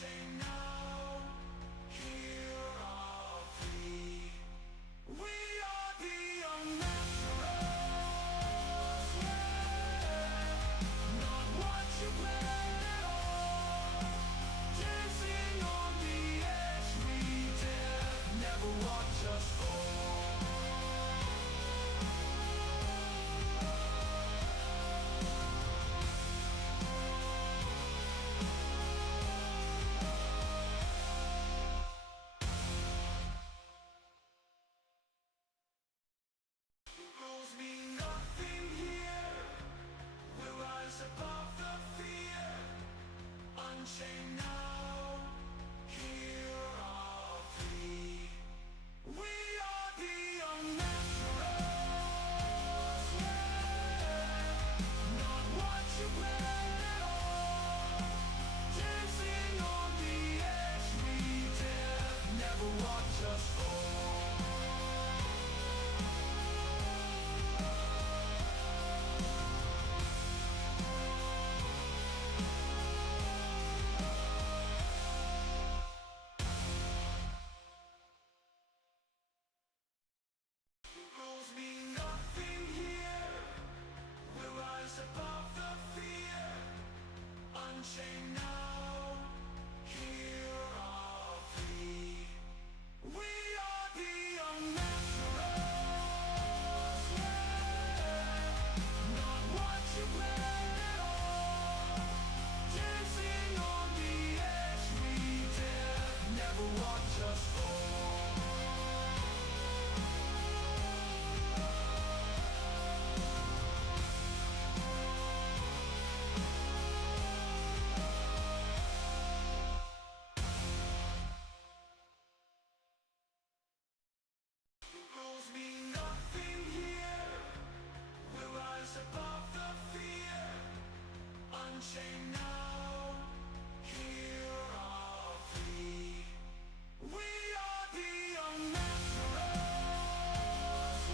Unchained now, here are we. We are the unnaturals, yeah. Not what you planned at all. Dancing on the edge, we dare never watch us fall. Rules mean nothing here. We'll rise above the fear. Unchained now, here are we. We are the unnaturals, yeah. Not what you planned at all. Dancing on the edge, we dare never watch us fall. Rules mean nothing here. We'll rise above the fear. Unchained now, here are we. We are the unnaturals, yeah. Not what you planned at all. Dancing on the edge, we dare never watch us fall. Rules mean nothing here. We'll rise above the fear. Unchained now, here are we. We are the unnaturals,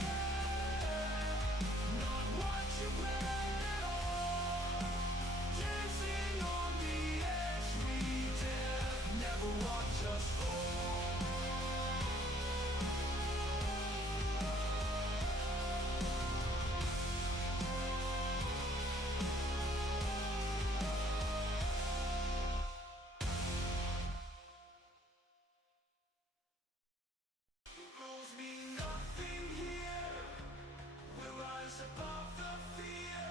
yeah. Not what you planned at all. Dancing on the edge, we dare never watch us fall. Rules mean nothing here. We'll rise above the fear.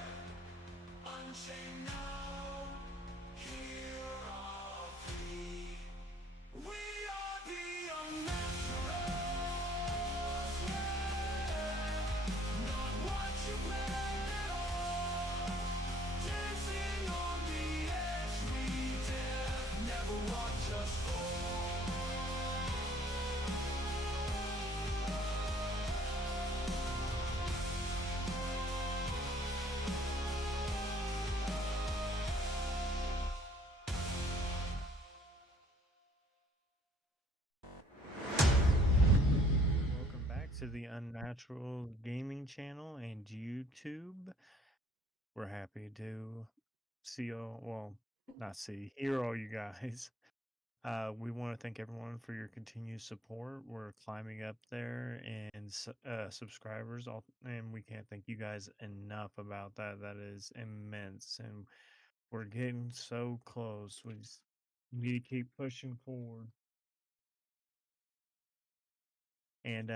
Unchained now, here are we. We are the unnaturals, yeah. Not what you planned at all. Dancing on the edge, we dare never watch us fall. Welcome back to the Unnatural Gaming channel and YouTube. We're happy to see all, well, not see, hear all you guys. We want to thank everyone for your continued support. We're climbing up there in subscribers, and we can't thank you guys enough about that. That is immense, and we're getting so close. We just need to keep pushing forward. And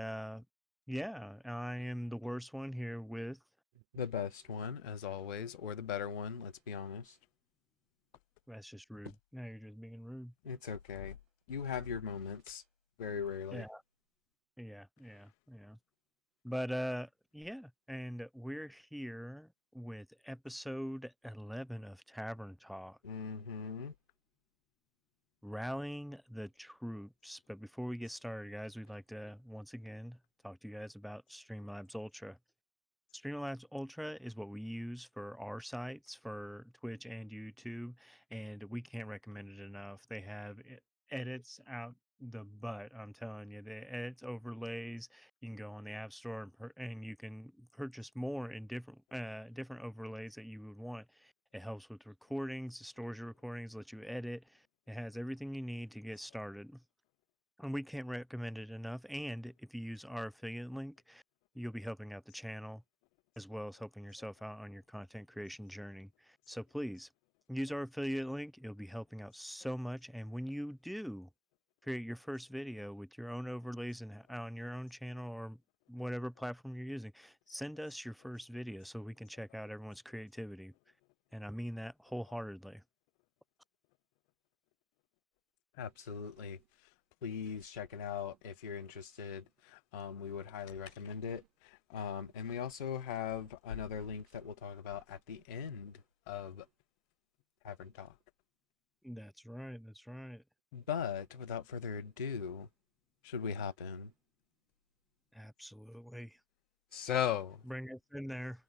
yeah, I am the worst one here with. The best one, as always, or the better one, let's be honest. That's just rude. Now you're just being rude. It's okay. You have your moments, very Yeah, rarely. yeah. But yeah, and we're here with episode 11 of Tavern Talk, Mm-hmm. rallying the troops. But before we get started, guys, we'd like to once again talk to you guys about Streamlabs Ultra. Streamlabs Ultra is what we use for our sites for Twitch and YouTube, and we can't recommend it enough. They have edits out the butt. I'm telling you, the edits, overlays. You can go on the App Store and you can purchase more in different overlays that you would want. It helps with recordings, it stores your recordings, lets you edit. It has everything you need to get started. And we can't recommend it enough. And if you use our affiliate link, you'll be helping out the channel as well as helping yourself out on your content creation journey. So please use our affiliate link. It'll be helping out so much. And when you do create your first video with your own overlays and on your own channel or whatever platform you're using, send us your first video so we can check out everyone's creativity. And I mean that wholeheartedly. Absolutely. Please check it out if you're interested. We would highly recommend it. And we also have another link that we'll talk about at the end of Tavern Talk. That's right. That's right. But without further ado, should we hop in? Absolutely. So, Bring us in there.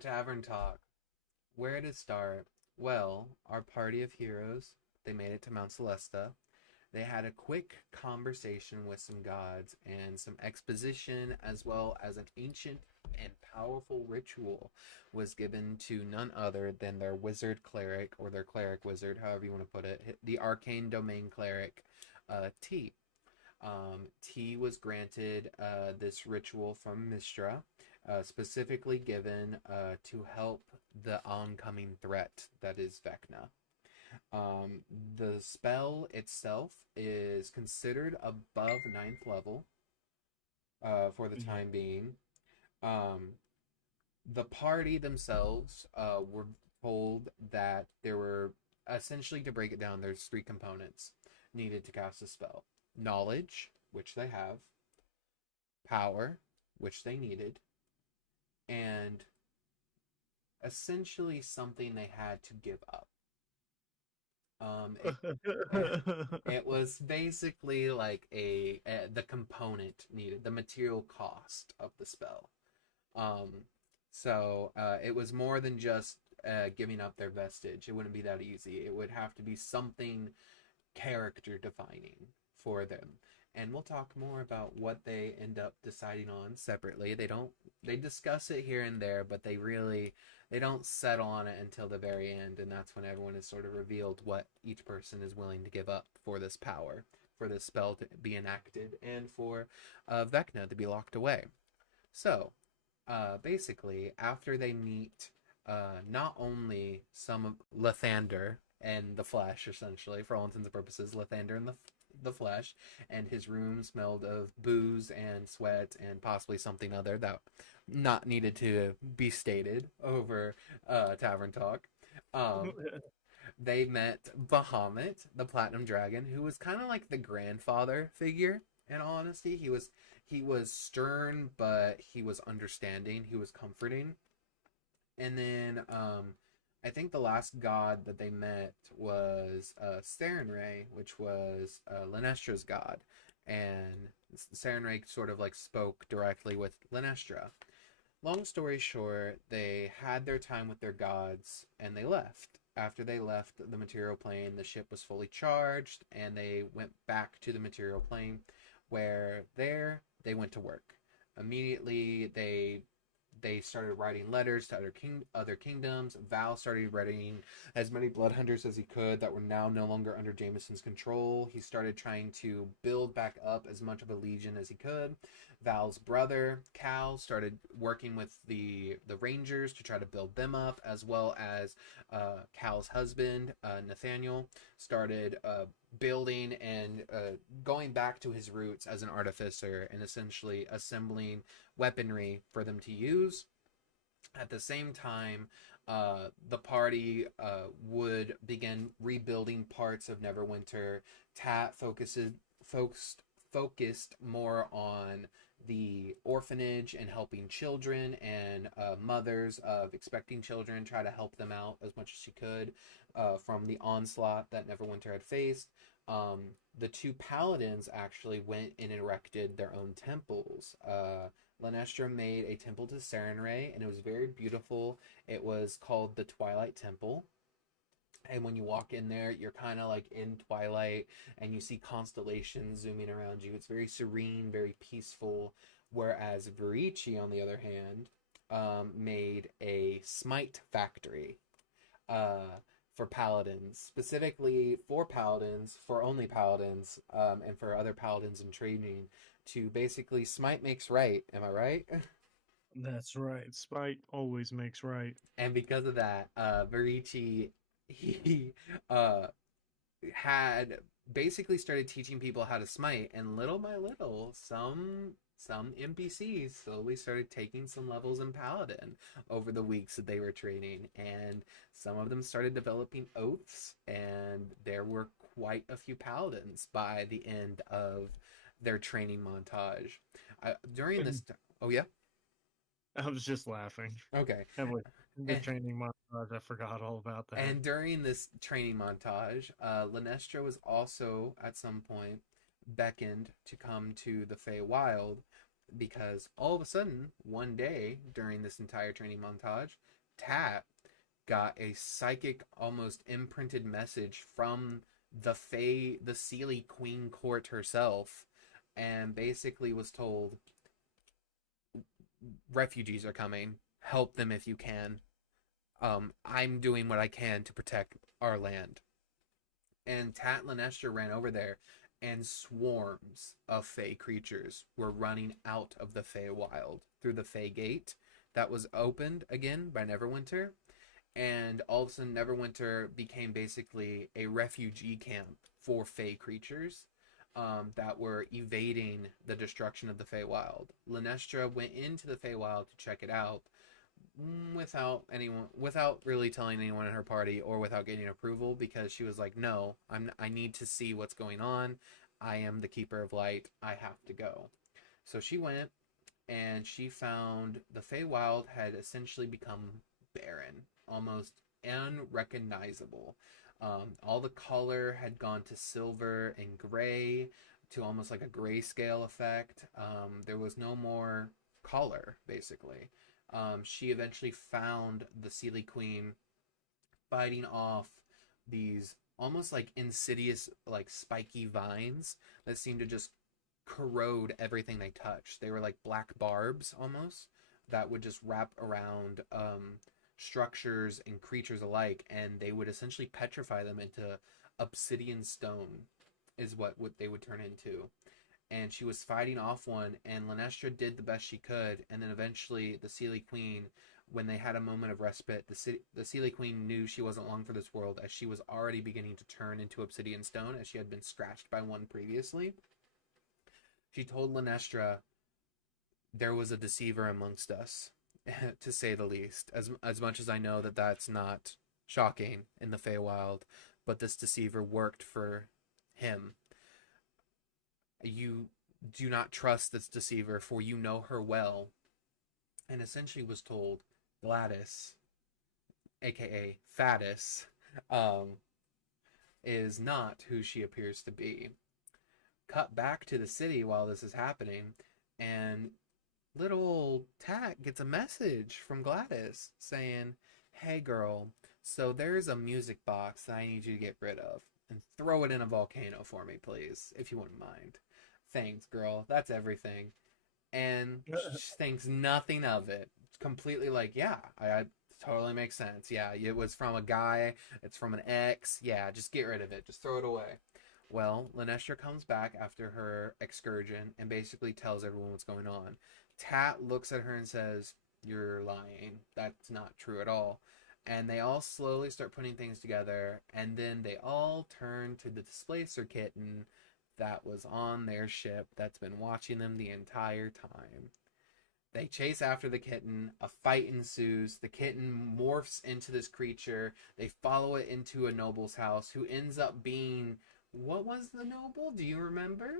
Tavern Talk. Where to start? Well, our party of heroes, they made it to Mount Celesta. They had a quick conversation with some gods and some exposition, as well as an ancient and powerful ritual was given to none other than their wizard cleric, or their cleric wizard, however you want to put it, the arcane domain cleric, T. T was granted this ritual from Mistra, specifically given to help the oncoming threat that is Vecna. The spell itself is considered above 9th level for the Yeah. time being. The party themselves were told that there were, essentially, to break it down, there's 3 components needed to cast a spell: knowledge, which they have; power, which they needed; and essentially something they had to give up. It it was basically like the component needed, the material cost of the spell. Um, it was more than just giving up their vestige. It wouldn't be that easy. It would have to be something character defining for them. And we'll talk more about what they end up deciding on separately. They discuss it here and there, but they don't settle on it until the very end, and that's when everyone is sort of revealed what each person is willing to give up for this power, for this spell to be enacted, and for Vecna to be locked away. So, basically, after they meet not only some of Lathander and the flesh, essentially, for all intents and purposes, Lathander and the flesh, and his room smelled of booze and sweat and possibly something other that not needed to be stated over Tavern Talk. Um, they met Bahamut, the Platinum Dragon, who was kind of like the grandfather figure. In all honesty, he was stern, but he was understanding. He was comforting. And then I think the last god that they met was Sarenrae, which was Lenestra's god, and Sarenrae sort of like spoke directly with Lenestra. Long story short, they had their time with their gods and they left. After they left the material plane, the ship was fully charged and they went back to the material plane, where there they went to work. Immediately they started writing letters to other kingdoms. Val started writing as many blood hunters as he could that were now no longer under Jameson's control. He started trying to build back up as much of a legion as he could. Val's brother, Cal, started working with the Rangers to try to build them up, as well as Cal's husband, Nathaniel, started building and going back to his roots as an artificer and essentially assembling weaponry for them to use. At the same time, the party would begin rebuilding parts of Neverwinter. Tat focused more on the orphanage and helping children and mothers of expecting children, try to help them out as much as she could from the onslaught that Neverwinter had faced. The 2 paladins actually went and erected their own temples. Lenestra made a temple to Sarenrae, and it was very beautiful. It was called the Twilight Temple. And when you walk in there, you're kind of like in Twilight, and you see constellations zooming around you. It's very serene, very peaceful. Whereas Verici, on the other hand, made a smite factory. Uh, for paladins, specifically for paladins, for only paladins, and for other paladins in training, to basically smite makes right. Am I right? That's right. Spite always makes right. And because of that, Verici, he uh, had basically started teaching people how to smite, and little by little, some NPCs slowly started taking some levels in Paladin over the weeks that they were training, and some of them started developing oaths, and there were quite a few Paladins by the end of their training montage. During this, oh yeah, I was just laughing. okay. Heavily. The And, training montage, I forgot all about that. And during this training montage, Lenestra was also at some point beckoned to come to the Feywild because all of a sudden, one day during this entire training montage, Tat got a psychic, almost imprinted message from the Seelie Queen Court herself, and basically was told, refugees are coming, help them if you can. I'm doing what I can to protect our land. And Tat and Lenestra ran over there, and swarms of Fey creatures were running out of the Feywild through the Fey Gate that was opened again by Neverwinter. And all of a sudden, Neverwinter became basically a refugee camp for Fey creatures that were evading the destruction of the Feywild. Lenestra went into the Feywild to check it out, without really telling anyone in her party or without getting approval, because she was like, no, I need to see what's going on. I am the keeper of light. I have to go. So she went, and she found the Feywild had essentially become barren, almost unrecognizable. All the color had gone to silver and gray, to almost like a grayscale effect. There was no more color, basically. She eventually found the Seelie Queen fighting off these almost like insidious, like spiky vines that seemed to just corrode everything they touched. They were like black barbs almost that would just wrap around structures and creatures alike, and they would essentially petrify them into obsidian stone, is what they would turn into. And she was fighting off one, and Lenestra did the best she could, and then eventually the Seelie Queen, when they had a moment of respite, the Seelie Queen knew she wasn't long for this world, as she was already beginning to turn into obsidian stone, as she had been scratched by one previously. She told Lenestra, there was a deceiver amongst us, to say the least, as much as I know that that's not shocking in the Feywild, but this deceiver worked for him. You do not trust this deceiver, for you know her well. And essentially was told, Gladys, aka Faddis, is not who she appears to be. Cut back to the city while this is happening, and little Tat gets a message from Gladys saying, hey girl, so there's a music box that I need you to get rid of, and throw it in a volcano for me, please, if you wouldn't mind. Thanks, girl. That's everything. And she thinks nothing of it. It's completely like, yeah, I totally makes sense. Yeah, it was from a guy. It's from an ex. Yeah, just get rid of it. Just throw it away. Well, Lenestra comes back after her excursion and basically tells everyone what's going on. Tat looks at her and says, you're lying. That's not true at all. And they all slowly start putting things together, and then they all turn to the Displacer kitten that was on their ship that's been watching them the entire time. They chase after the kitten. A fight ensues. The kitten morphs into this creature. They follow it into a noble's house, who ends up being... What was the noble? Do you remember?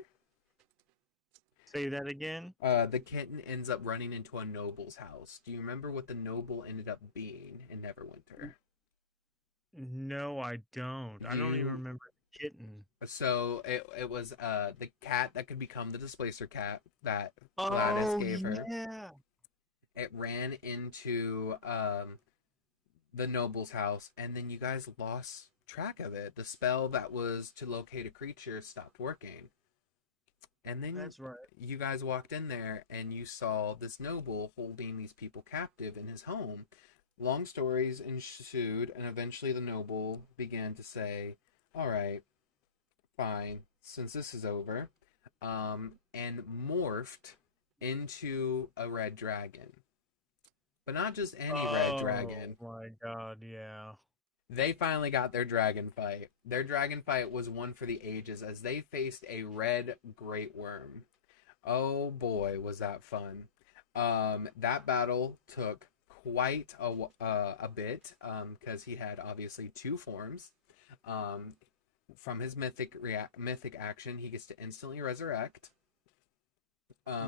Say that again? The kitten ends up running into a noble's house. Do you remember what the noble ended up being in Neverwinter? No, I don't. I don't even remember the kitten. So it was the cat that could become the Displacer cat that Gladys gave her. Yeah. It ran into the noble's house, and then you guys lost track of it. The spell that was to locate a creature stopped working. And then That's right. you guys walked in there, and you saw this noble holding these people captive in his home. Long stories ensued, and eventually the noble began to say, "All right, fine, since this is over," and morphed into a red dragon. But not just any red Oh dragon. my god, yeah. They finally got their dragon fight. Their dragon fight was one for the ages as they faced a red great worm. Oh boy, was that fun. That battle took quite a bit because he had obviously two forms. Um, from his mythic action, he gets to instantly resurrect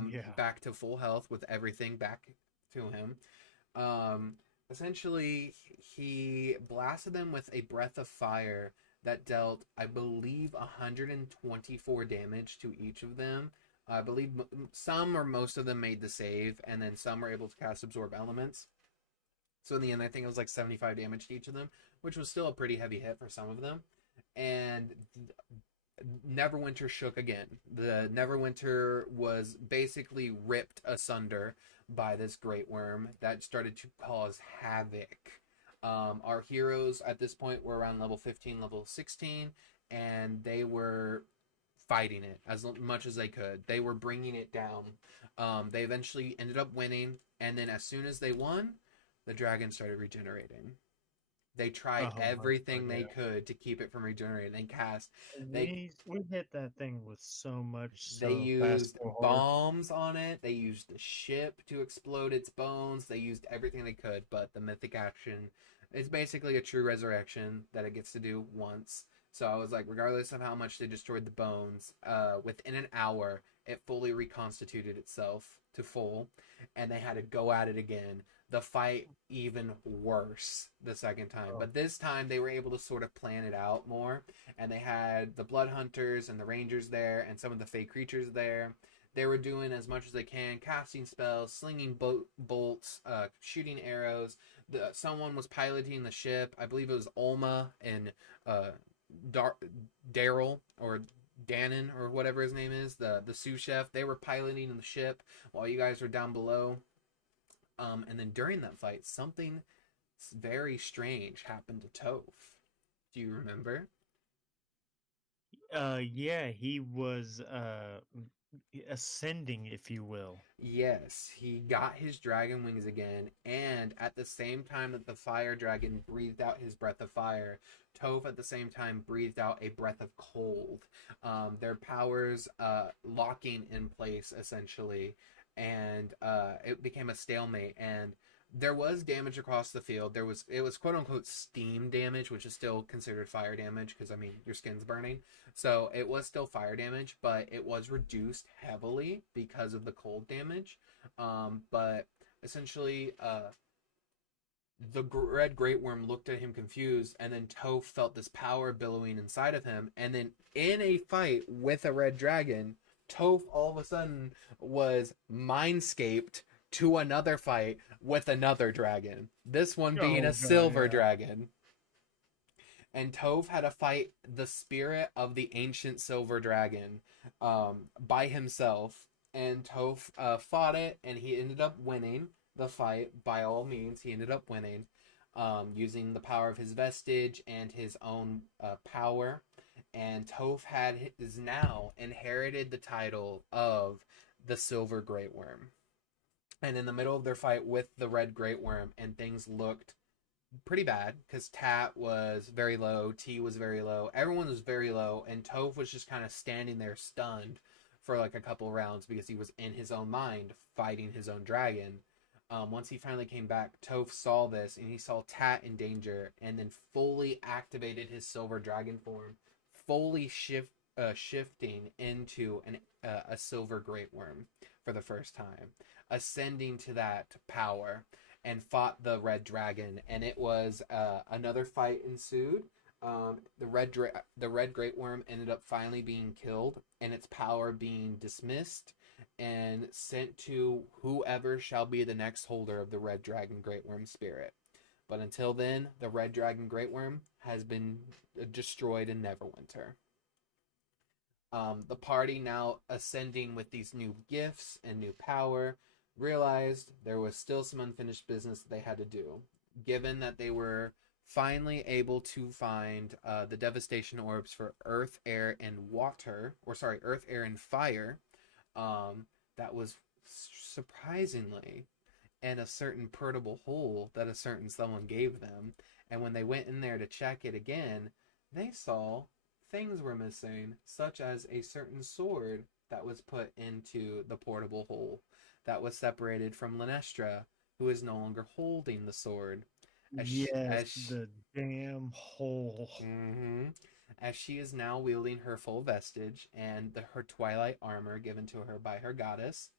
Yeah. back to full health with everything back to him. Um, Essentially, he blasted them with a breath of fire that dealt, I believe, 124 damage to each of them. I believe some or most of them made the save, and then some were able to cast Absorb Elements. So in the end, I think it was like 75 damage to each of them, which was still a pretty heavy hit for some of them. And Neverwinter shook again. The Neverwinter was basically ripped asunder by this great worm that started to cause havoc. Our heroes at this point were around level 15, level 16, and they were fighting it as much as they could. They were bringing it down. They eventually ended up winning, and then as soon as they won, the dragon started regenerating. They tried Oh my god, everything they yeah. could to keep it from regenerating. They cast, they We hit that thing with so much they so fast used forward. bombs on it. They used the ship to explode its bones. They used everything they could, but the mythic action is basically a true resurrection that it gets to do once. So I was like, regardless of how much they destroyed the bones, within an hour, it fully reconstituted itself to full, and they had to go at it again. The fight even worse the second time, Oh, but this time they were able to sort of plan it out more, and they had the blood hunters and the rangers there and some of the fake creatures there. They were doing as much as they can, casting spells, slinging bolts, shooting arrows. Someone was piloting the ship. I believe it was Olma and uh, Daryl or Dannon or whatever his name is, the sous chef. They were piloting the ship while you guys were down below. And then during that fight, something very strange happened to Toph. Do you remember? yeah, he was ascending, if you will. Yes, he got his dragon wings again, and at the same time that the fire dragon breathed out his breath of fire, Toph at the same time breathed out a breath of cold. Their powers locking in place essentially, and it became a stalemate. And there was damage across the field. It was quote unquote steam damage, which is still considered fire damage because I mean your skin's burning. So it was still fire damage, but it was reduced heavily because of the cold damage. But essentially, the red great worm looked at him confused, and then Toph felt this power billowing inside of him. And then in a fight with a red dragon, Toph all of a sudden was mindscaped to another fight with another dragon. This one being Oh a god, silver yeah. dragon, and Toph had to fight the spirit of the ancient silver dragon by himself. And Toph fought it, and he ended up winning the fight. By all means, he ended up winning using the power of his vestige and his own power. And Toph is now inherited the title of the Silver Great Worm. And in the middle of their fight with the Red Great Worm, and things looked pretty bad because Tat was very low, T was very low, everyone was very low, and Toph was just kind of standing there stunned for like a couple rounds because he was in his own mind fighting his own dragon. Once he finally came back, Toph saw this and he saw Tat in danger, and then fully activated his silver dragon form, fully shifting into a silver great worm for the first time, ascending to that power, and fought the red dragon. And it was another fight ensued. The red great worm ended up finally being killed, and its power being dismissed and sent to whoever shall be the next holder of the red dragon great worm spirit. But until then, the red dragon great worm has been destroyed in Neverwinter. The party, now ascending with these new gifts and new power, realized there was still some unfinished business that they had to do. given that they were finally able to find the devastation orbs for earth, air, and water, or sorry, earth, air, and fire, that was surprisingly in a certain portable hole that a certain someone gave them. And when they went in there to check it again, they saw things were missing, such as a certain sword that was put into the portable hole that was separated from Lenestra, who is no longer holding the sword. Yes, As she, the damn hole. mm-hmm, as she is now wielding her full vestige and her twilight armor given to her by her goddess.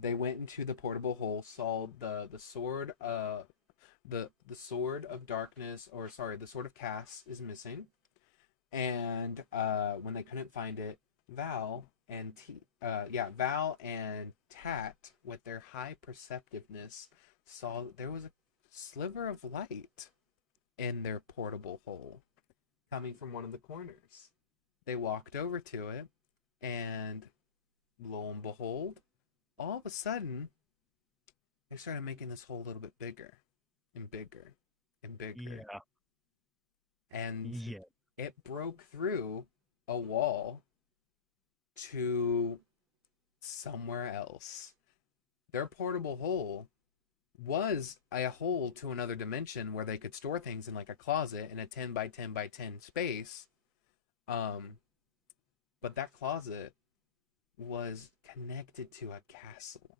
They went into the portable hole, saw the sword, the sword of darkness, or sorry, the sword of Cass is missing, and when they couldn't find it, Val and Tat, with their high perceptiveness, saw that there was a sliver of light in their portable hole coming from one of the corners. They walked over to it, and lo and behold, all of a sudden, they started making this hole a little bit bigger and bigger and bigger. Yeah. And Yeah. it broke through a wall to somewhere else. Their portable hole was a hole to another dimension where they could store things in like a closet in a 10 by 10 by 10 space. But that closet was connected to a castle,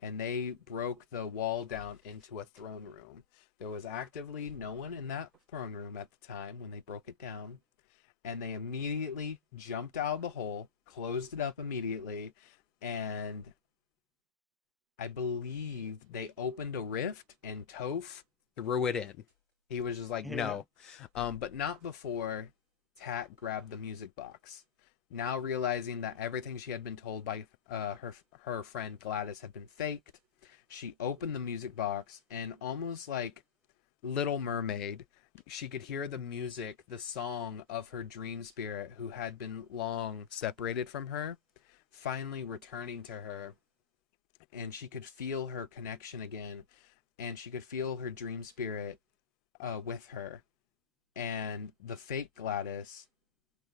and they broke the wall down into a throne room. There was actively no one in that throne room at the time when they broke it down, and they immediately jumped out of the hole, closed it up immediately, and I believe they opened a rift and Toph threw it in. He was just like, Yeah. no. But not before Tat grabbed the music box. Now realizing that everything she had been told by her friend Gladys had been faked, she opened the music box, and almost like Little Mermaid, she could hear the music, the song of her dream spirit who had been long separated from her, finally returning to her, and she could feel her connection again, and she could feel her dream spirit with her, and the fake Gladys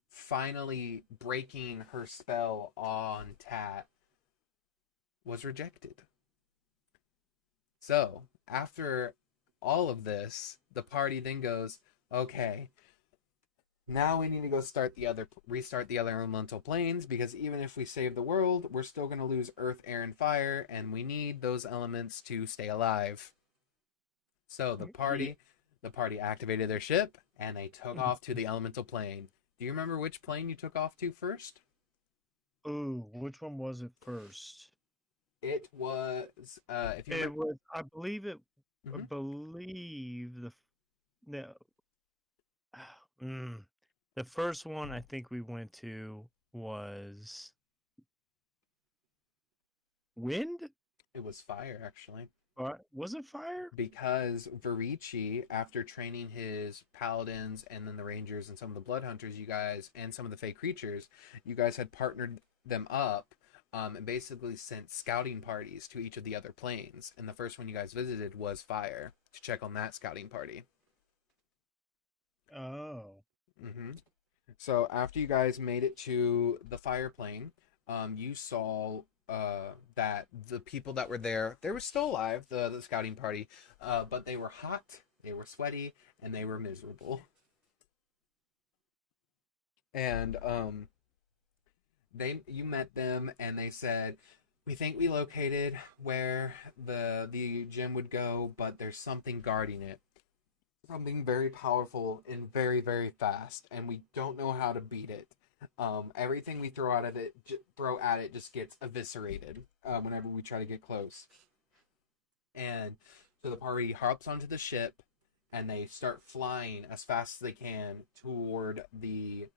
finally breaking her spell on Tat was rejected. So, after all of this, the party then goes, okay, now we need to go restart the other elemental planes, because even if we save the world, we're still going to lose earth, air, and fire, and we need those elements to stay alive. So Yeah. the party activated their ship, and they took off to the elemental plane. Do you remember which plane you took off to first? Ooh, which one was it first? It was, if you It remember, was, I believe it. I mhm, believe no. Mm, the first one I think we went to was wind. it was fire actually. Was it fire? Because Verici, after training his paladins and then the rangers and some of the blood hunters, you guys, and some of the fake creatures, you guys had partnered them up, and basically sent scouting parties to each of the other planes. And the first one you guys visited was Fire to check on that scouting party. Oh. Mm-hmm. So after you guys made it to the Fire plane, you saw that the people that were there, they were still alive, the scouting party, but they were hot, they were sweaty, and they were miserable. And you met them, and they said, "We think we located where the gym would go, but there's something guarding it, something very powerful and very very fast, and we don't know how to beat it. Everything we throw at it just gets eviscerated whenever we try to get close." And so the party hops onto the ship, and they start flying as fast as they can toward the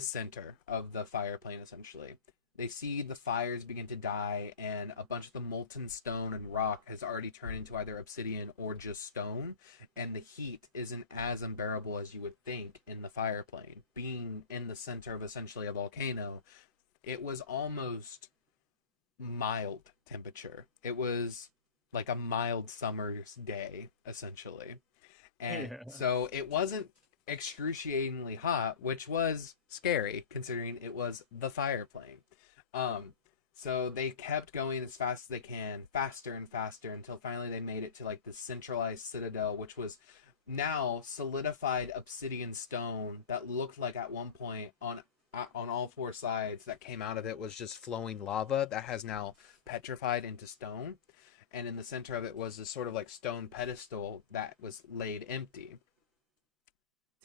center of the fire plane. Essentially, they see the fires begin to die, and a bunch of the molten stone and rock has already turned into either obsidian or just stone, and the heat isn't as unbearable as you would think in the fire plane. Being in the center of essentially a volcano, it was almost mild temperature. It was like a mild summer's day, essentially. And Yeah. so it wasn't excruciatingly hot, which was scary considering it was the fire plane. Um, so they kept going as fast as they can, faster and faster, until finally they made it to like the centralized citadel, which was now solidified obsidian stone that looked like at one point on all four sides that came out of it was just flowing lava that has now petrified into stone, and in the center of it was this sort of like stone pedestal that was laid empty.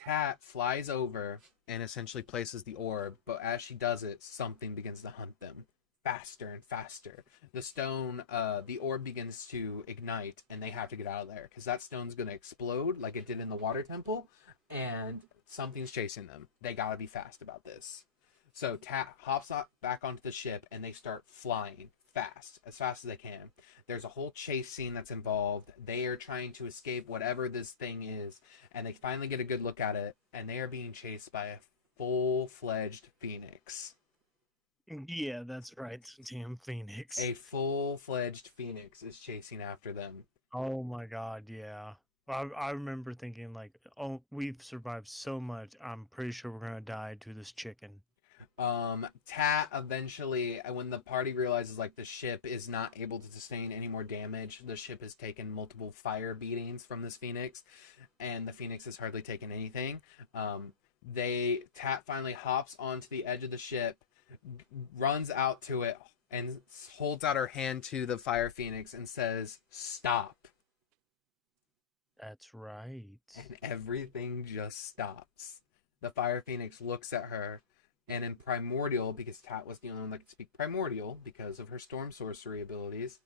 Tat flies over and essentially places the orb, but as she does it, something begins to hunt them faster and faster. The orb begins to ignite, and they have to get out of there because that stone's going to explode like it did in the water temple, and something's chasing them. They got to be fast about this. So Tat hops back onto the ship, and they start flying as fast as they can. There's a whole chase scene that's involved. They are trying to escape whatever this thing is, and they finally get a good look at it, and they are being chased by a full-fledged phoenix. Yeah, that's right. The damn Phoenix. A full-fledged phoenix is chasing after them. Oh my god, yeah. I remember thinking like, oh, we've survived so much. I'm pretty sure we're gonna die to this chicken. Tat eventually, when the party realizes like the ship is not able to sustain any more damage, the ship has taken multiple fire beatings from this phoenix, and the phoenix has hardly taken anything. Tat finally hops onto the edge of the ship, runs out to it, and holds out her hand to the fire phoenix and says, "Stop." That's right. And everything just stops. The fire phoenix looks at her, and in primordial, because Tat was the only one that could speak primordial because of her storm sorcery abilities.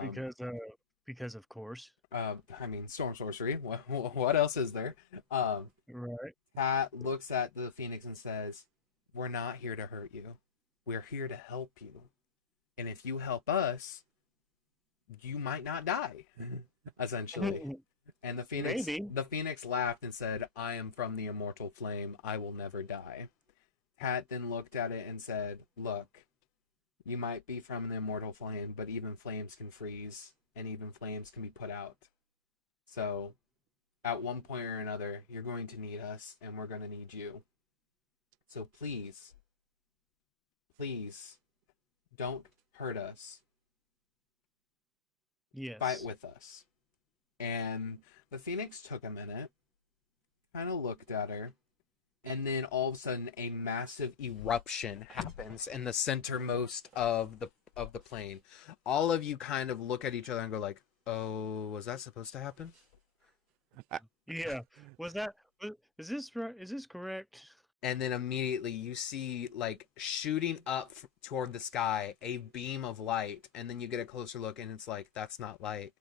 Because of course. I mean, storm sorcery. What else is there? Right. Tat looks at the phoenix and says, "We're not here to hurt you. We're here to help you. And if you help us, you might not die." Essentially. And the phoenix laughed and said, "I am from the immortal flame. I will never die." Tat then looked at it and said, "Look, you might be from the immortal flame, but even flames can freeze, and even flames can be put out. So, at one point or another, you're going to need us, and we're going to need you. So please, please, don't hurt us. Yes. Fight with us." And the phoenix took a minute, kind of looked at her, and then all of a sudden a massive eruption happens in the centermost of the plane. All of you kind of look at each other and go like, "Oh, was that supposed to happen?" Yeah. Is this right? Is this correct? And then immediately you see like shooting up toward the sky a beam of light, and then you get a closer look and it's like, that's not light.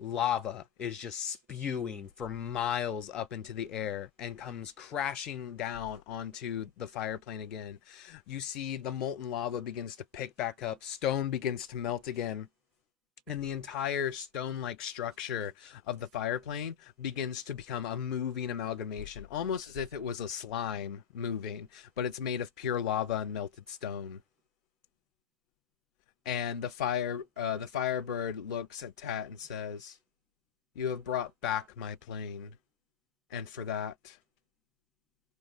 Lava is just spewing for miles up into the air and comes crashing down onto the fire plane again. You see the molten lava begins to pick back up, stone begins to melt again, and the entire stone-like structure of the fire plane begins to become a moving amalgamation, almost as if it was a slime moving, but it's made of pure lava and melted stone. And the firebird looks at Tat and says, "You have brought back my plane, and for that,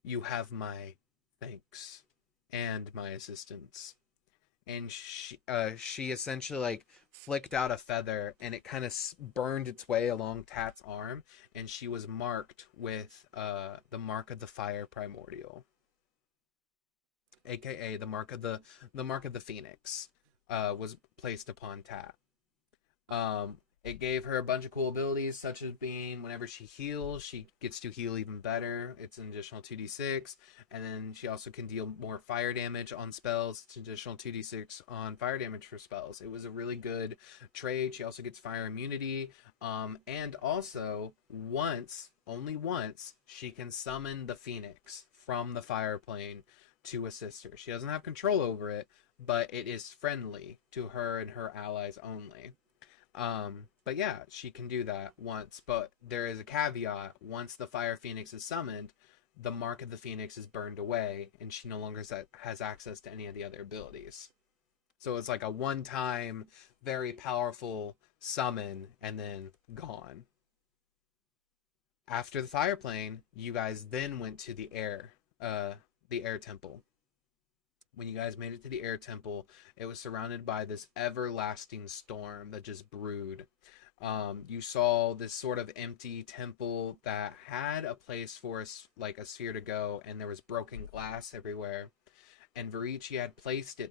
you have my thanks and my assistance." And she essentially like flicked out a feather, and it kind of burned its way along Tat's arm, and she was marked with the mark of the fire primordial, aka the mark of the phoenix. Was placed upon Tat. It gave her a bunch of cool abilities, such as being whenever she heals, she gets to heal even better. It's an additional 2d6, and then she also can deal more fire damage on spells. It's an additional 2d6 on fire damage for spells. It was a really good trade. She also gets fire immunity, and also only once, she can summon the phoenix from the fire plane to assist her. She doesn't have control over it, but it is friendly to her and her allies only. But yeah, she can do that once, but there is a caveat. Once the fire phoenix is summoned, the mark of the phoenix is burned away, and she no longer has access to any of the other abilities. So it's like a one-time, very powerful summon, and then gone. After the fire plane, you guys then went to the air temple. When you guys made it to the air temple, it was surrounded by this everlasting storm that just brewed. You saw this sort of empty temple that had a place for us, like a sphere to go, and there was broken glass everywhere. And Verici had placed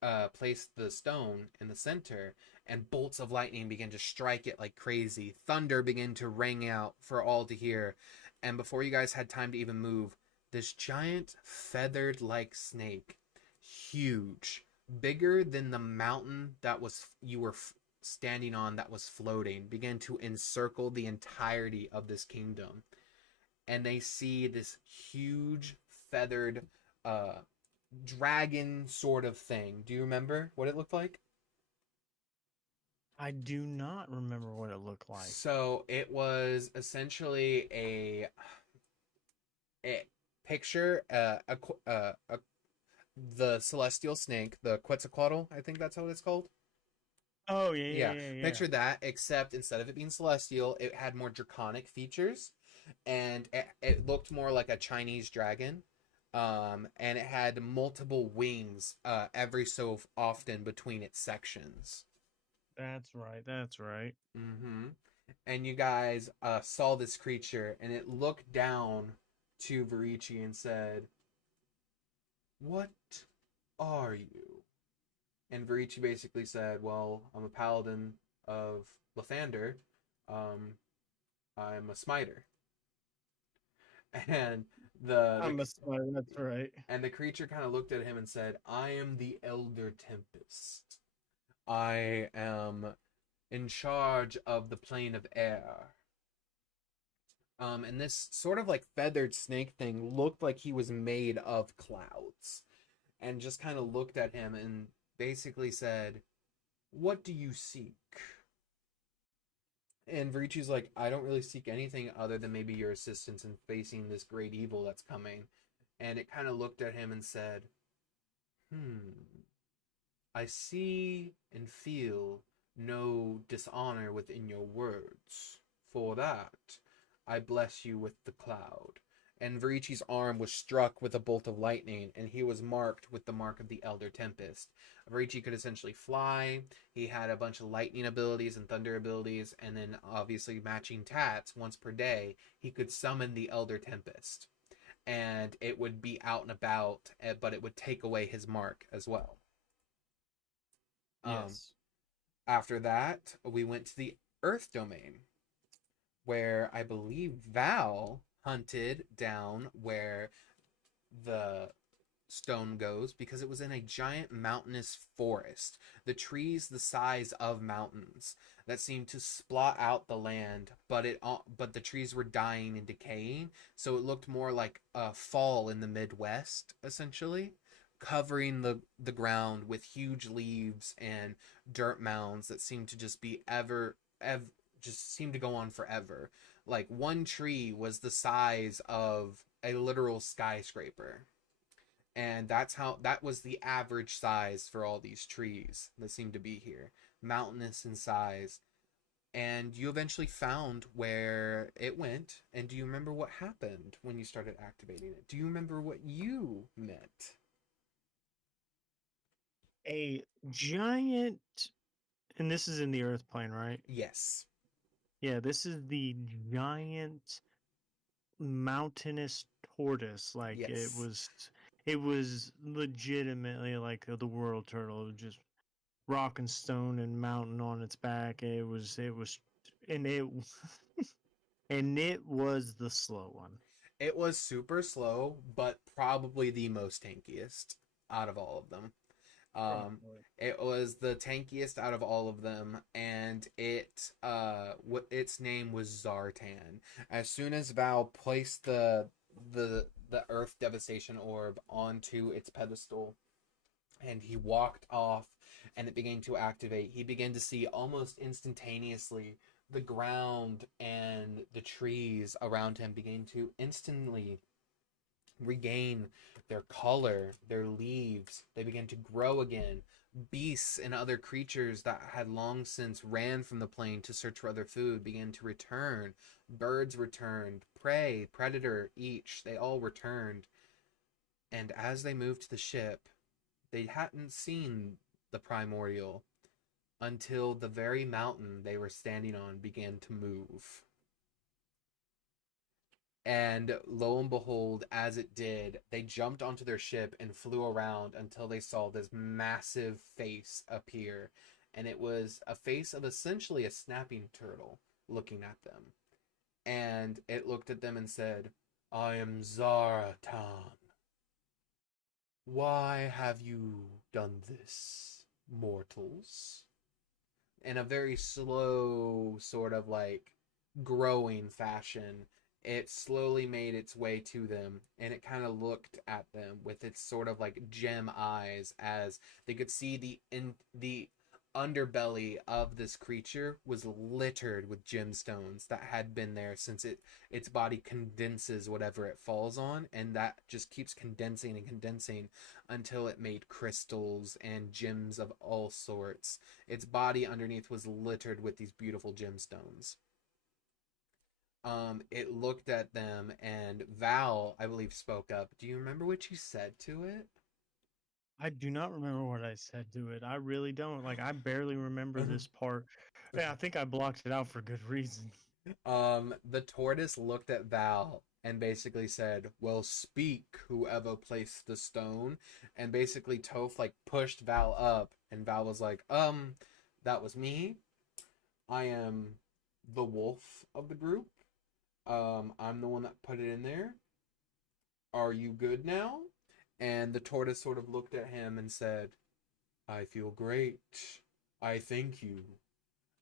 the stone in the center, and bolts of lightning began to strike it like crazy. Thunder began to ring out for all to hear, and before you guys had time to even move, this giant feathered like snake, huge, bigger than the mountain that was you were standing on that was floating, began to encircle the entirety of this kingdom. And they see this huge feathered dragon sort of thing. Do you remember what it looked like? I do not remember what it looked like. So it was essentially a picture the celestial snake, the Quetzalcoatl, I think that's what it's called. Oh yeah. Picture that, except instead of it being celestial, it had more draconic features, and it looked more like a Chinese dragon. And it had multiple wings every so often between its sections. That's right. Mm-hmm. And you guys saw this creature, and it looked down to Verici and said, "What are you?" And Verici basically said, "Well, I'm a paladin of Lathander. I'm a smiter." And That's right. and the creature kind of looked at him and said, "I am the Elder Tempest. I am in charge of the plane of air." And this sort of like feathered snake thing looked like he was made of clouds, and just kind of looked at him and basically said, "What do you seek?" And Verici's like, "I don't really seek anything other than maybe your assistance in facing this great evil that's coming." And it kind of looked at him and said, "I see and feel no dishonor within your words. For that, I bless you with the cloud." And Verici's arm was struck with a bolt of lightning, and he was marked with the mark of the Elder Tempest. Verici could essentially fly. He had a bunch of lightning abilities and thunder abilities, and then obviously matching tats. Once per day, he could summon the Elder Tempest, and it would be out and about, but it would take away his mark as well. Yes. After that, we went to the Earth domain, where I believe Val hunted down where the stone goes, because it was in a giant mountainous forest. The trees the size of mountains that seemed to splot out the land, but the trees were dying and decaying, so it looked more like a fall in the Midwest, essentially, covering the ground with huge leaves and dirt mounds that seemed to just be just seemed to go on forever. Like one tree was the size of a literal skyscraper. And that was the average size for all these trees that seem to be here, mountainous in size. And you eventually found where it went. And do you remember what happened when you started activating it? Do you remember what you met? A giant, and this is in the Earth plane, right? Yes. Yeah, this is the giant mountainous tortoise. Like Yes. it was legitimately like the world turtle. It was just rock and stone and mountain on its back. And it and it was the slow one. It was super slow, but probably the most tankiest out of all of them. Um, Probably. it was the tankiest out of all of them, and its name was Zartan. As soon as Val placed the Earth Devastation Orb onto its pedestal, and he walked off, and it began to activate, he began to see almost instantaneously the ground and the trees around him began to instantly regain their color, their leaves. They began to grow again. Beasts and other creatures that had long since ran from the plain to search for other food began to return. Birds returned, prey, predator, each, they all returned. And as they moved to the ship, they hadn't seen the primordial until the very mountain they were standing on began to move. And lo and behold, as it did, they jumped onto their ship and flew around until they saw this massive face appear. And it was a face of essentially a snapping turtle looking at them. And it looked at them and said, "I am Zaratan. Why have you done this, mortals?" In a very slow, sort of like growing fashion, it slowly made its way to them, and it kind of looked at them with its sort of like gem eyes, as they could see the underbelly of this creature was littered with gemstones that had been there since its body condenses whatever it falls on, and that just keeps condensing and condensing until it made crystals and gems of all sorts. Its body underneath was littered with these beautiful gemstones. It looked at them, and Val, I believe, spoke up. Do you remember what you said to it? I do not remember what I said to it. I really don't. Like, I barely remember this part. Yeah, I think I blocked it out for good reason. The tortoise looked at Val and basically said, "Well, speak, whoever placed the stone." And basically Toph like pushed Val up, and Val was like, that was me. I am the wolf of the group. I'm the one that put it in there. Are you good now?" And the tortoise sort of looked at him and said, "I feel great. I thank you."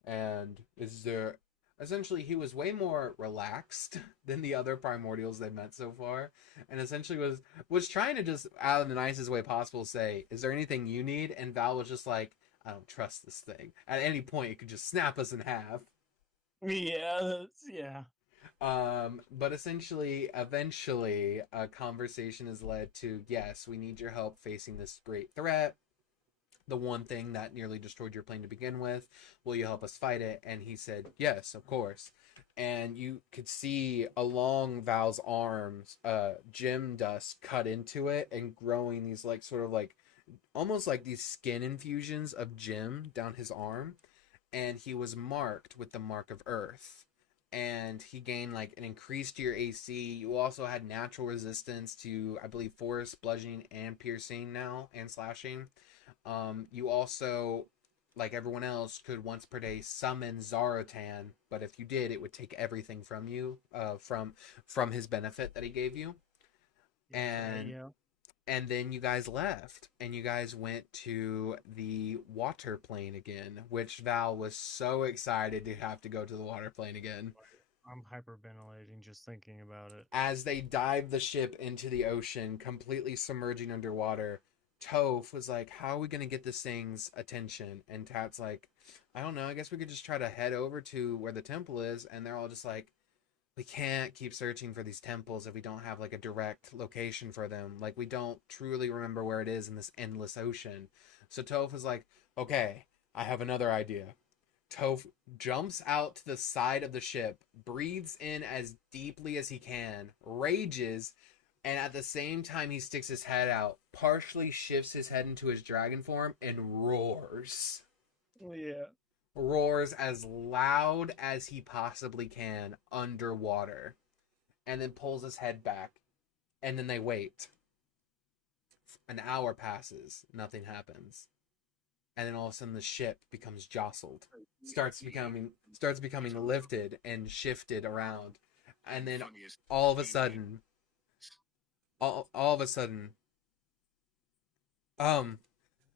And is there essentially he was way more relaxed than the other primordials they met so far, and essentially was trying to just out of the nicest way possible say, "Is there anything you need?" And Val was just like, "I don't trust this thing. At any point it could just snap us in half." Yeah. But essentially, eventually, a conversation has led to, "Yes, we need your help facing this great threat. The one thing that nearly destroyed your plane to begin with. Will you help us fight it?" And he said, "Yes, of course." And you could see along Val's arms, gem dust cut into it and growing these like sort of like almost like these skin infusions of gem down his arm. And he was marked with the mark of Earth. And he gained like an increased to your AC. You also had natural resistance to, I believe, force, bludgeoning, and piercing now, and slashing. You also, like everyone else, could once per day summon Zaratan, but if you did, it would take everything from you, from his benefit that he gave you. And Yeah. and then you guys left, and you guys went to the water plane again, which Val was so excited to have to go to the water plane again. I'm hyperventilating just thinking about it. As they dived the ship into the ocean, completely submerging underwater, Toph was like, "How are we going to get this thing's attention?" And Tat's like, "I don't know. I guess we could just try to head over to where the temple is." And they're all just like, "We can't keep searching for these temples if we don't have like a direct location for them. Like, we don't truly remember where it is in this endless ocean." So Toph was like, "Okay, I have another idea." Toph jumps out to the side of the ship, breathes in as deeply as he can, rages, and at the same time he sticks his head out, partially shifts his head into his dragon form, and roars. Yeah. Roars as loud as he possibly can underwater, and then pulls his head back. And then they wait. An hour passes, nothing happens. And then all of a sudden the ship becomes jostled, starts becoming lifted and shifted around. And then all of a sudden all of a sudden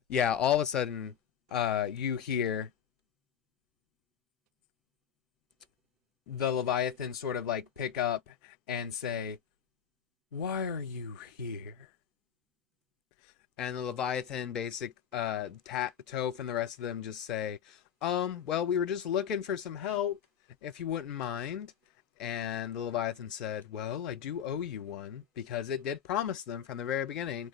yeah, all of a sudden you hear the Leviathan sort of like pick up and say, "Why are you here?" And the Leviathan Toph and the rest of them just say, "Well, we were just looking for some help, if you wouldn't mind." And the Leviathan said, "Well, I do owe you one because it did promise them from the very beginning.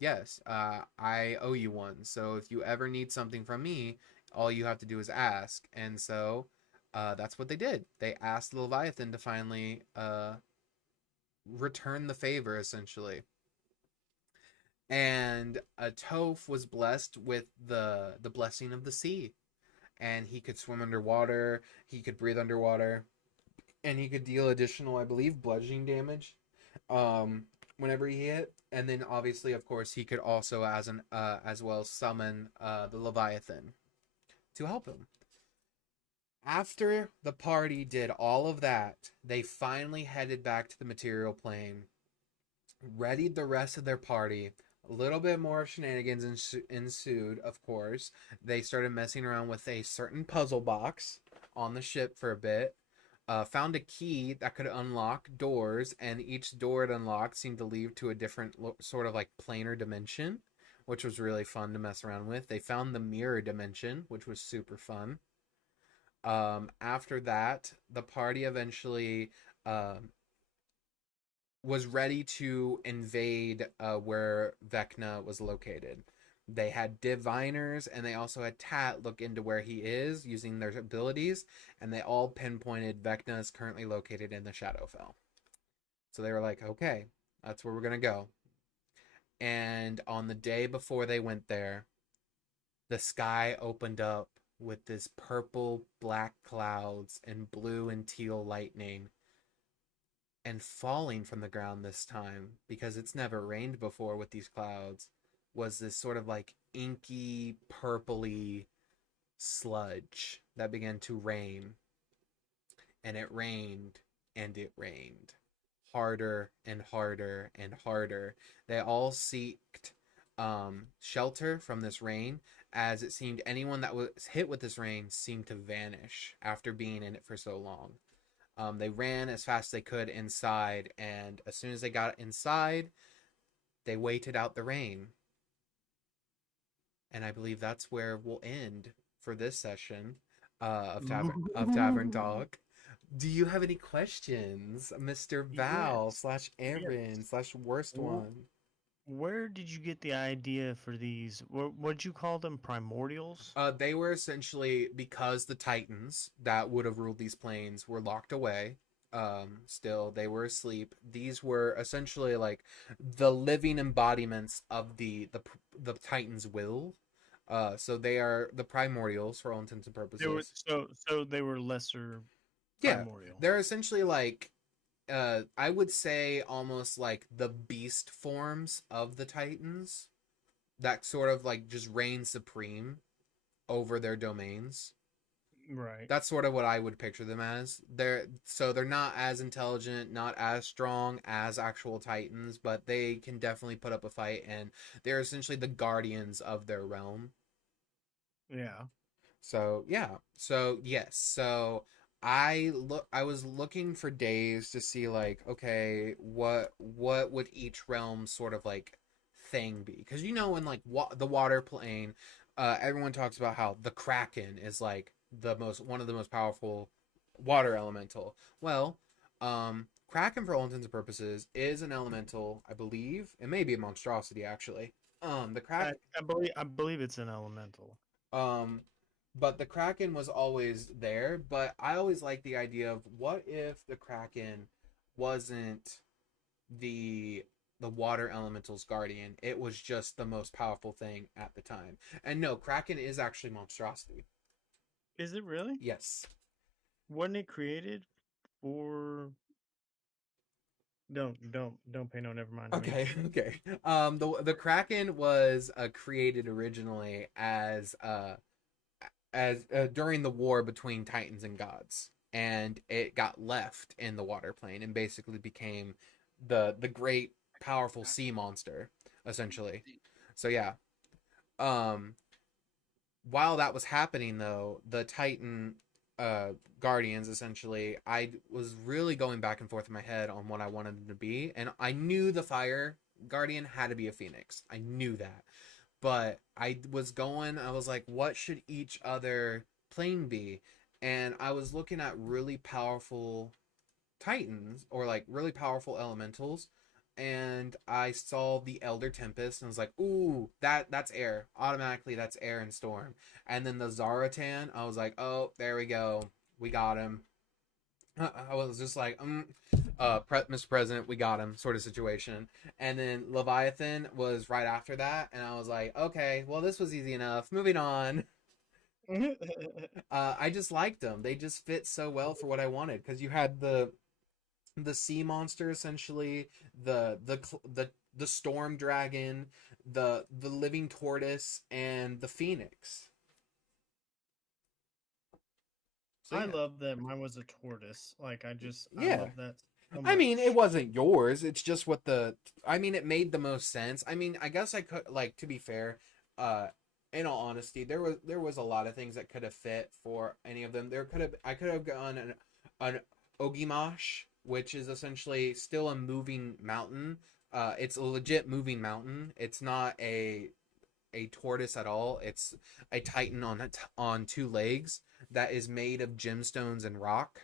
Yes, I owe you one. So if you ever need something from me, all you have to do is ask." And so that's what they did. They asked the Leviathan to finally return the favor, essentially. And Toph was blessed with the blessing of the sea, and he could swim underwater. He could breathe underwater, and he could deal additional, I believe, bludgeoning damage whenever he hit. And then obviously, of course, he could also as well summon the Leviathan to help him. After the party did all of that, they finally headed back to the material plane, readied the rest of their party. A little bit more shenanigans ensued, of course. They started messing around with a certain puzzle box on the ship for a bit. Found a key that could unlock doors, and each door it unlocked seemed to lead to a different sort of like planar dimension, which was really fun to mess around with. They found the mirror dimension, which was super fun. After that, the party eventually was ready to invade where Vecna was located. They had diviners, and they also had Tat look into where he is using their abilities, and they all pinpointed Vecna is currently located in the Shadowfell. So they were like, okay, that's where we're going to go. And on the day before they went there, the sky opened up with this purple, black clouds and blue and teal lightning. And falling from the ground this time, because it's never rained before with these clouds, was this sort of like inky, purpley sludge that began to rain. And it rained, and it rained. Harder and harder and harder. They all seeked shelter from this rain, as it seemed anyone that was hit with this rain seemed to vanish after being in it for so long. They ran as fast as they could inside, and as soon as they got inside, they waited out the rain. And I believe that's where we'll end for this session of Tavern Talk. Do you have any questions, Mr. Val slash Aaron slash worst one? Where did you get the idea for these? What'd you call them? Primordials? They were essentially, because the Titans that would have ruled these planes were locked away. Still, they were asleep. These were essentially like the living embodiments of the Titans' will. So they are the primordials for all intents and purposes. So they were lesser Yeah, primordial. they're essentially like, I would say almost like the beast forms of the Titans that sort of like just reign supreme over their domains. Right. That's sort of what I would picture them as. They're not as intelligent, not as strong as actual Titans, but they can definitely put up a fight, and they're essentially the guardians of their realm. Yeah. So yeah. So yes. So I was looking for days to see like, okay, what would each realm sort of like thing be? Because you know, in like the water plane, everyone talks about how the Kraken is like one of the most powerful water elemental. Well, Kraken for all intents and purposes is an elemental, I believe. It may be a monstrosity actually. The Kraken, I believe it's an elemental. But the Kraken was always there. But I always like the idea of, what if the Kraken wasn't the water elemental's guardian? It was just the most powerful thing at the time. And no, Kraken is actually monstrosity. Is it really? Yes. Wasn't it created for? Don't pay no. Never mind. Okay. Okay. The Kraken was created originally as during the war between Titans and gods, and it got left in the water plane and basically became the great powerful sea monster, essentially. So yeah. While that was happening though, the Titan guardians, essentially, I was really going back and forth in my head on what I wanted them to be, and I knew the fire guardian had to be a phoenix. I knew that. But I was like, what should each other plane be? And I was looking at really powerful titans or like really powerful elementals, and I saw the Elder Tempest and I was like, ooh, that's air. Automatically that's air and storm. And then the Zaratan, I was like, oh, there we go. We got him. I was just like, Mr. President, we got him, sort of situation. And then Leviathan was right after that, and I was like, okay, well, this was easy enough. Moving on. I just liked them. They just fit so well for what I wanted because you had the sea monster essentially, the storm dragon, the living tortoise, and the phoenix. So I yeah, love that mine was a tortoise. Like I yeah. love that so I mean, it much. wasn't yours. It's just what the. I mean, it made the most sense. I mean, I guess I could like to be fair. Uh, in all honesty, there was a lot of things that could have fit for any of them. I could have gone an Ogimash, which is essentially still a moving mountain. It's a legit moving mountain. It's not a tortoise at all. It's a titan on two legs that is made of gemstones and rock.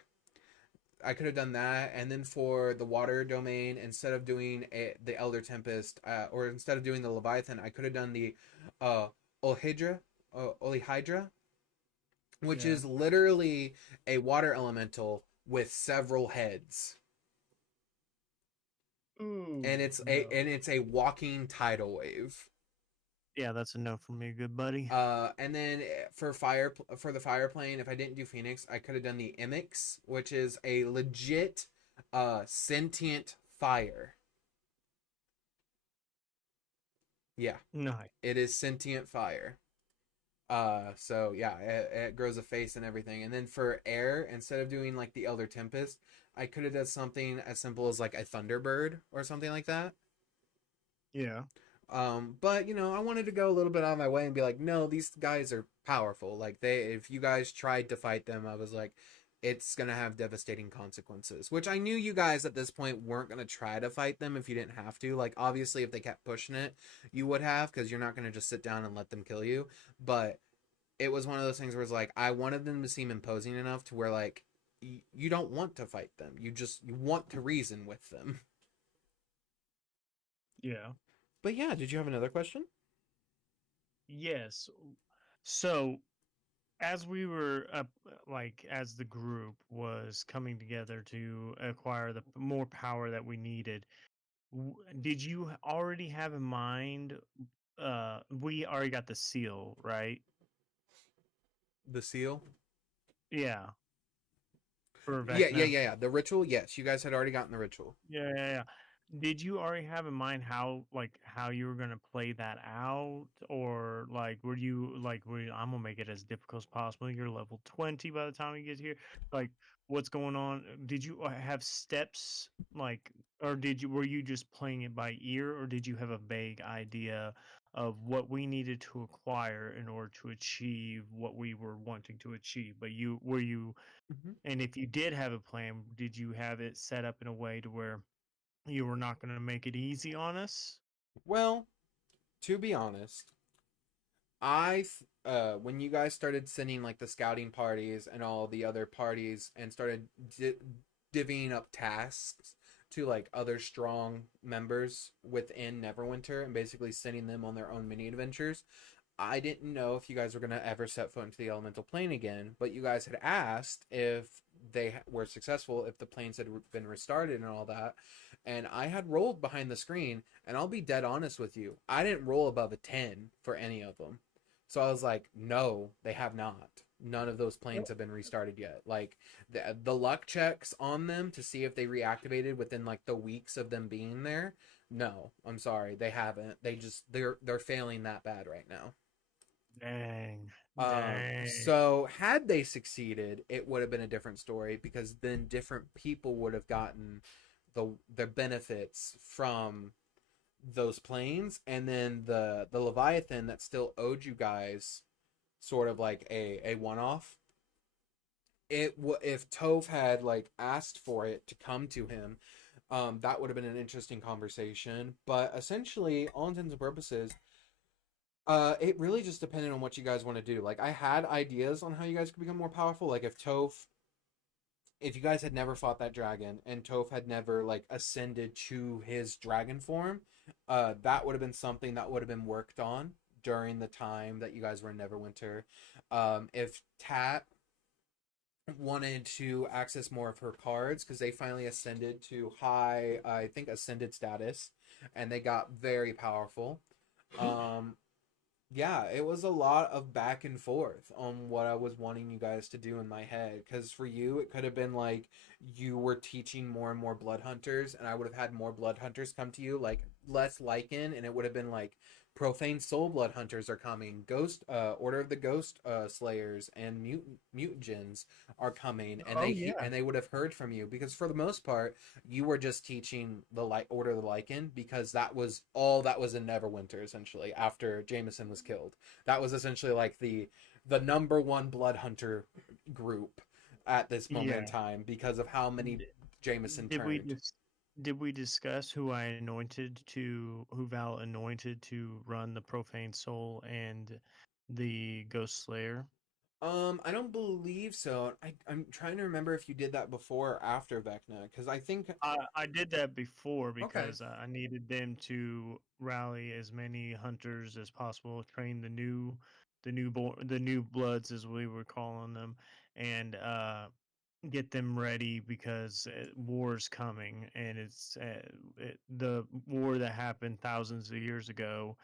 I could have done that, and then for the water domain, instead of doing the Elder Tempest, or instead of doing the Leviathan, I could have done the uh, Olihydra, which Yeah. is literally a water elemental with several heads, Ooh, and no. it's a walking tidal wave. Yeah, that's a no for me, good buddy. And then for the fire plane, if I didn't do Phoenix, I could have done the Imix, which is a legit sentient fire. Yeah, Nice. it is sentient fire. So yeah, it grows a face and everything. And then for air, instead of doing like the Elder Tempest, I could have done something as simple as like a Thunderbird or something like that. Yeah. But you know, I wanted to go a little bit out of my way and be like, no, these guys are powerful. Like if you guys tried to fight them, I was like, it's gonna have devastating consequences. Which I knew you guys at this point weren't gonna try to fight them if you didn't have to. Like obviously, if they kept pushing it, you would have because you're not gonna just sit down and let them kill you. But it was one of those things where it's like I wanted them to seem imposing enough to where like you don't want to fight them. You want to reason with them. Yeah. But yeah, did you have another question? Yes. So as we were like as the group was coming together to acquire the more power that we needed, did you already have in mind we already got the seal, right? The seal? Yeah, for Yeah, yeah, Vecna. yeah, yeah. The ritual, yes, you guys had already gotten the ritual. Yeah, yeah, yeah. Did you already have in mind how you were gonna play that out, or like I'm gonna make it as difficult as possible. You're level 20 by the time you get here. Like, what's going on? Did you have steps like, or were you just playing it by ear, or did you have a vague idea of what we needed to acquire in order to achieve what we were wanting to achieve? But Hmm. and if you did have a plan, did you have it set up in a way to where you were not going to make it easy on us? Well, to be honest, when you guys started sending like the scouting parties and all the other parties and started divvying up tasks to like other strong members within Neverwinter and basically sending them on their own mini adventures, I didn't know if you guys were going to ever set foot into the elemental plane again, but you guys had asked if they were successful, if the planes had been restarted and all that. And I had rolled behind the screen, and I'll be dead honest with you, I didn't roll above a 10 for any of them. So I was like, no, they have not. None of those planes have been restarted yet. Like the luck checks on them to see if they reactivated within like the weeks of them being there. No, I'm sorry, they haven't. They're failing that bad right now. Dang. Dang. So had they succeeded, it would have been a different story because then different people would have gotten the benefits from those planes, and then the Leviathan that still owed you guys sort of like a one off. If Tove had like asked for it to come to him, that would have been an interesting conversation. But essentially, all intents and purposes, it really just depended on what you guys want to do. Like I had ideas on how you guys could become more powerful. Like if Toph if you guys had never fought that dragon and Toph had never like ascended to his dragon form, that would have been something that would have been worked on during the time that you guys were in Neverwinter. If Tat wanted to access more of her cards because they finally ascended to high, I think, ascended status, and they got very powerful. Um, yeah, it was a lot of back and forth on what I was wanting you guys to do in my head. Because for you, it could have been like you were teaching more and more blood hunters, and I would have had more blood hunters come to you, like less Lycan, and it would have been like profane soul blood hunters are coming, ghost, Order of the Ghost Slayers, and mutagens are coming, and Oh yeah. they would have heard from you because for the most part, you were just teaching the Order of the Lycan because that was all that was in Neverwinter essentially after Jameson was killed. That was essentially like the number one blood hunter group at this moment in Yeah. time because of how many D- Jameson Did we turned. just did we discuss who Val anointed to run the Profane Soul and the Ghost Slayer? I don't believe so. I'm trying to remember if you did that before or after Vecna, because I think I did that before okay, because I needed them to rally as many hunters as possible, train the new bloods as we were calling them, and get them ready because war's coming, and the war that happened thousands of years ago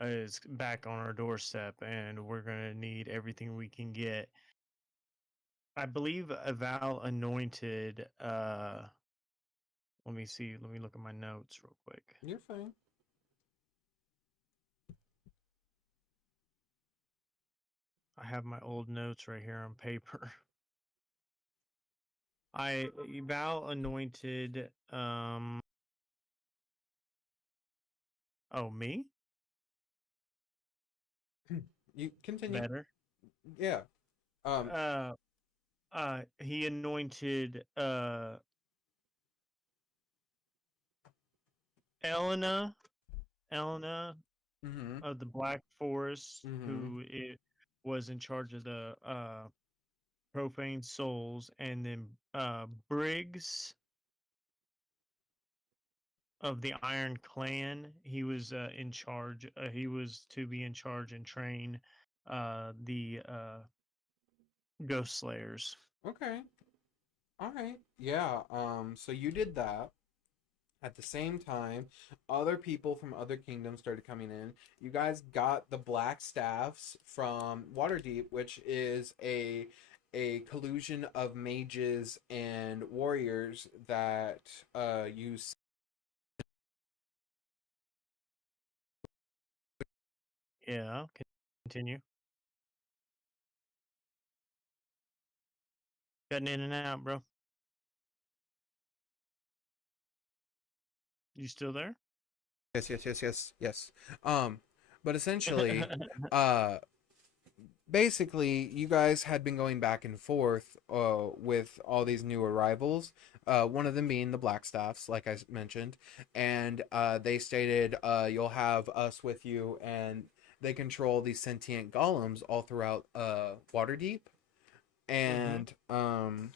is back on our doorstep, and we're gonna need everything we can get. I believe Val anointed. Let me see. Let me look at my notes real quick. you're fine. I have my old notes right here on paper. I Val anointed. Oh, me You continue. better. Yeah. Um. Uh, he anointed Elena, Elena Mm-hmm. of the Black Forest, Mm-hmm. who was in charge of the profane souls, and then Briggs of the Iron Clan. He was in charge. He was to be in charge and train the Ghost Slayers. Okay. All right. Yeah. So you did that. At the same time, other people from other kingdoms started coming in. You guys got the black staffs from Waterdeep, which is a collusion of mages and warriors that use. Yeah, continue. Cutting in and out, bro. You still there? Yes, yes, yes, yes, yes. Um, but essentially, uh, basically, you guys had been going back and forth with all these new arrivals. One of them being the Blackstaffs, like I mentioned, and they stated, "You'll have us with you," and they control these sentient golems all throughout Waterdeep, Mm-hmm. and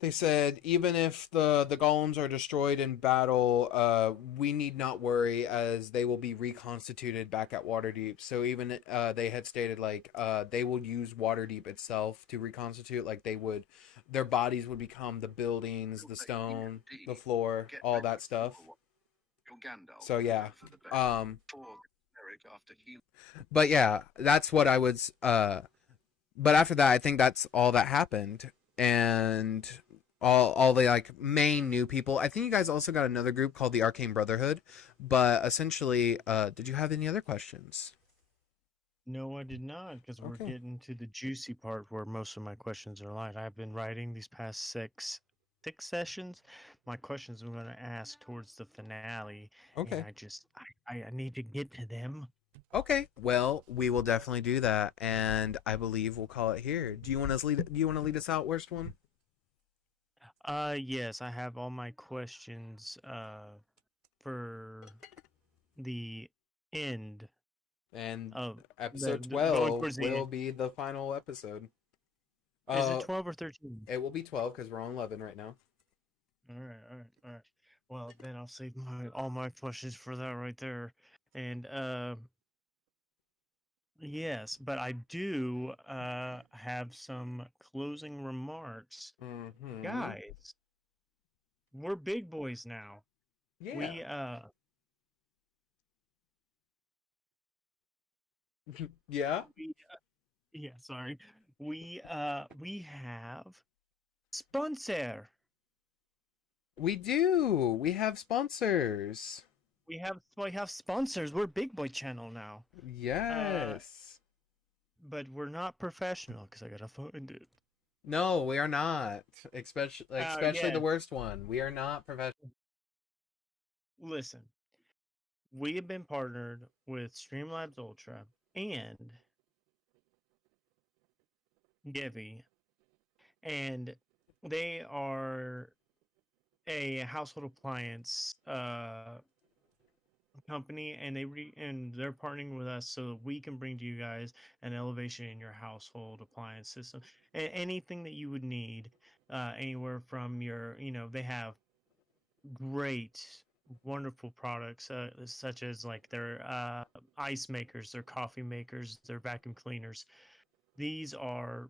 they said even if the golems are destroyed in battle, we need not worry as they will be reconstituted back at Waterdeep. So even they had stated like they will use Waterdeep itself to reconstitute. Like they would, their bodies would become the buildings, the stone, the floor, all that stuff. So yeah, um, but yeah, that's what I was. But after that, I think that's all that happened, and all the like main new people. I think you guys also got another group called the Arcane Brotherhood, but essentially, did you have any other questions? No, I did not, because we're Okay, getting to the juicy part where most of my questions are light. I've been writing these past six sessions. My questions I'm going to ask towards the finale, and okay, I need to get to them. okay. Well, we will definitely do that, and I believe we'll call it here. Do you want to lead? Do you want to lead us out, worst one? Yes, I have all my questions for the end And of episode going 12 towards the will end. be the final episode. Is it Uh, 12 or 13? it will be 12 because we're on 11 right now. All right, all right, all right. Well, then I'll save all my questions for that right there. And yes, but I do have some closing remarks. Mm-hmm. Guys, we're big boys now. Yeah. We Yeah. we yeah, sorry. We have sponsor. We do. We have sponsors. We have sponsors. We're big boy channel now. Uh Yes. but we're not professional because I gotta find it. No, we are not. Especially the Yeah. worst one. We are not professional. Listen, we have been partnered with Streamlabs Ultra and GEVI, and they are a household appliance company, and they're partnering with us so that we can bring to you guys an elevation in your household appliance system and anything that you would need, anywhere from they have great, wonderful products, such as like their ice makers, their coffee makers, their vacuum cleaners. These are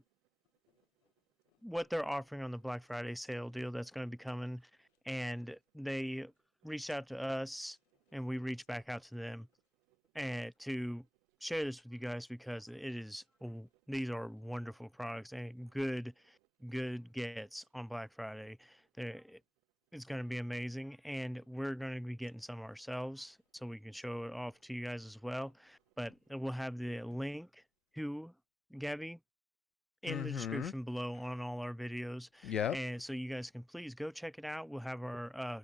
what they're offering on the Black Friday sale deal that's going to be coming. And they reached out to us, and we reached back out to them and to share this with you guys because these are wonderful products and good gets on Black Friday. They're, it's going to be amazing, and we're going to be getting some ourselves so we can show it off to you guys as well. But we'll have the link to Gabby in the Mm-hmm. description below on all our videos, Yep. and so you guys can please go check it out. We'll have our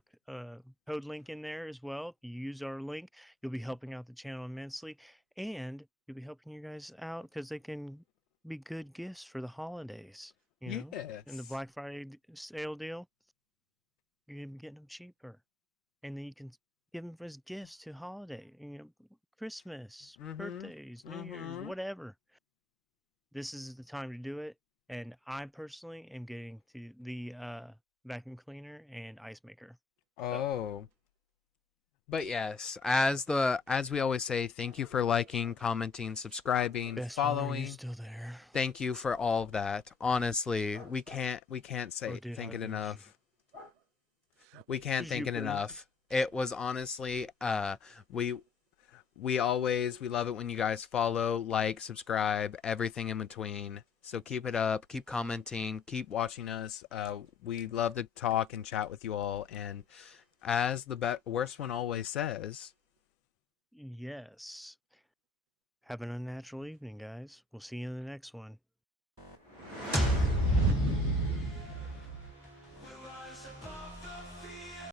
code link in there as well. If you use our link, you'll be helping out the channel immensely, and you'll be helping you guys out because they can be good gifts for the holidays. In the Yes. Black Friday sale deal, you're gonna be getting them cheaper, and then you can give them as gifts to holiday, Christmas, Mm-hmm. birthdays, New Year's, Mm-hmm. whatever. This is the time to do it. And I personally am getting to the vacuum cleaner and ice maker. So Oh. But yes, as we always say, thank you for liking, commenting, subscribing, best one, are you following. still there? Thank you for all of that. Honestly, we can't Or say did thank I it lose you? enough. We can't Lose you, thank it bro. enough. It was honestly we we love it when you guys follow, like, subscribe, everything in between. So keep it up, keep commenting, keep watching us. We love to talk and chat with you all, and as the worst one always says, Yes. Have an unnatural evening, guys. We'll see you in the next one.